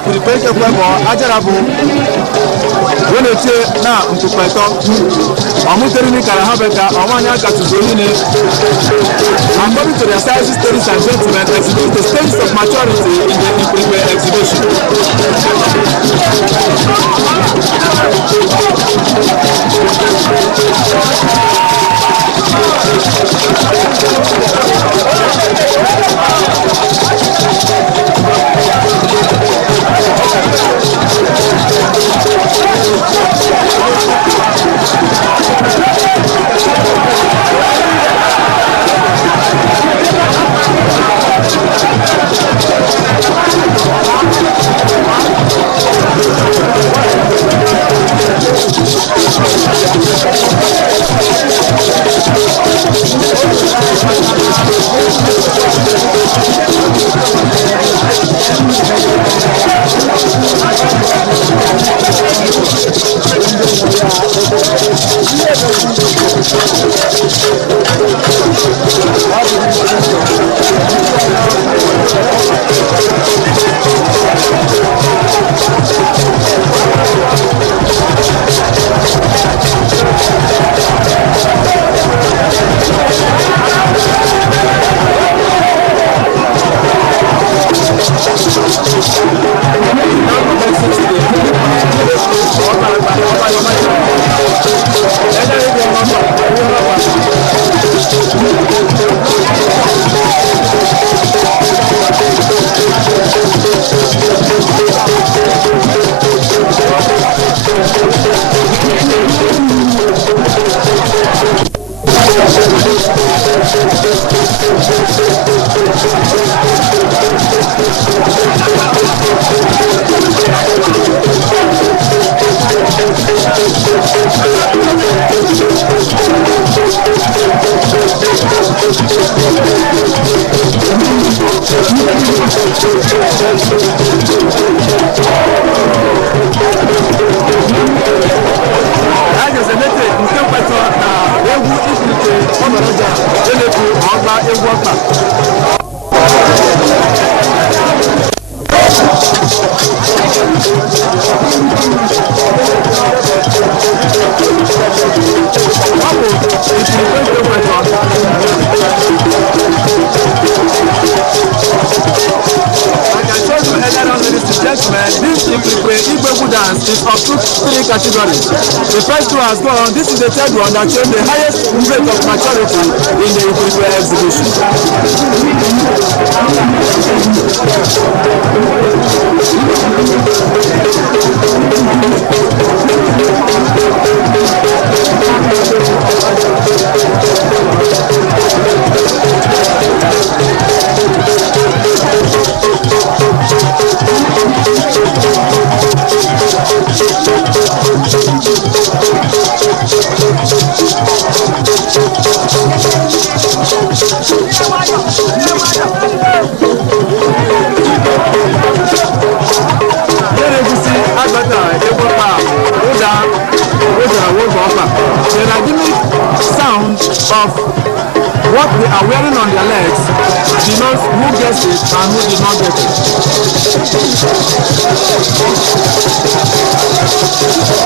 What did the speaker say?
ikirikpe kekwe mo ajarabu wele tie na mpupeto omuteri ni kara habeka omanya katuzolini. According to the sciences, ladies and gentlemen, exhibit the stages of maturity in the ikirikpe exhibition. Is of three categories. The first two has gone. This is the third one that showed the highest rate of maturity in the Ikirikpe exhibition. The rhythmic sound of what they are wearing on their legs denotes who gets it and who did not get it.